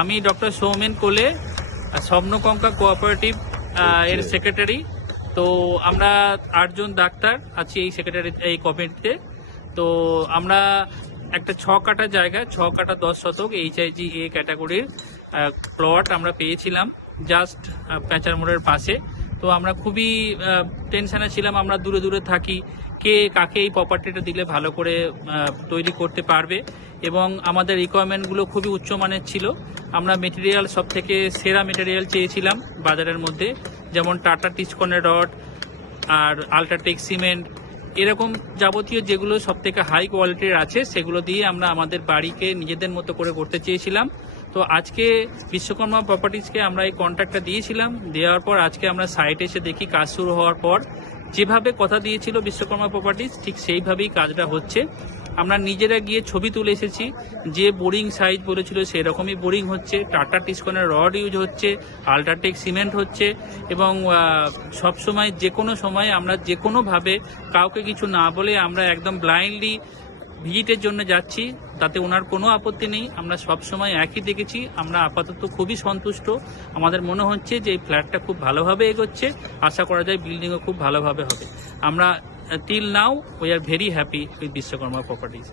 আমি ডক্টর সৌমেন কোলে, স্বপ্নকঙ্কা কোঅপারেটিভ এর সেক্রেটারি। তো আমরা 8 জন ডাক্তার আছি এই কমিটিতে। তো আমরা একটা 6 কাঠা জায়গা, 6 কাঠা 10 শতক HIG A ক্যাটাগরির প্লট আমরা পেয়েছিলাম জাস্ট প্যাঁচার মোড়ের পাশে। তো আমরা খুবই টেনশনে ছিলাম, আমরা দূরে দূরে থাকি, কে কাকে এই প্রপার্টিটা দিলে ভালো করে তৈরি করতে পারবে, এবং আমাদের রিকোয়ারমেন্টগুলো খুবই উচ্চমানের ছিল। আমরা মেটেরিয়াল সব থেকে সেরা মেটেরিয়াল চেয়েছিলাম বাজারের মধ্যে, যেমন টাটা টিসকনের রড আর আল্ট্রাটেক সিমেন্ট, এরকম যাবতীয় যেগুলো সব থেকে হাই কোয়ালিটির আছে সেগুলো দিয়ে আমরা আমাদের বাড়িকে নিজেদের মতো করে করতে চেয়েছিলাম। তো আজকে বিশ্বকর্মা প্রপার্টিজকে আমরা এই কন্ট্রাক্টটা দিয়েছিলাম, দেওয়ার পর আজকে আমরা সাইটে এসে দেখি কাজ শুরু হওয়ার পর যেভাবে কথা দিয়েছিল বিশ্বকর্মা প্রপার্টিজ ঠিক সেইভাবেই কাজটা হচ্ছে। আমরা নিজেরা গিয়ে ছবি তুলে এসেছি, যে বোরিং সাইজ বলেছিল সেরকমই বোরিং হচ্ছে, টাটা টিসকনের রড ইউজ হচ্ছে, আল্ট্রাটেক সিমেন্ট হচ্ছে, এবং সবসময় যে কোনো সময় আমরা যে কোনোভাবে কাউকে কিছু না বলে আমরা একদম ব্লাইন্ডলি ভিজিটের জন্য যাচ্ছি, তাতে ওনার কোনো আপত্তি নেই। আমরা সবসময় একই দেখেছি, আমরা আপাতত খুবই সন্তুষ্ট। আমাদের মনে হচ্ছে যে এই ফ্ল্যাটটা খুব ভালোভাবে এগোচ্ছে, আশা করা যায় বিল্ডিংও খুব ভালোভাবে হবে। আমরা till now we are very happy with Vishwakarma Properties.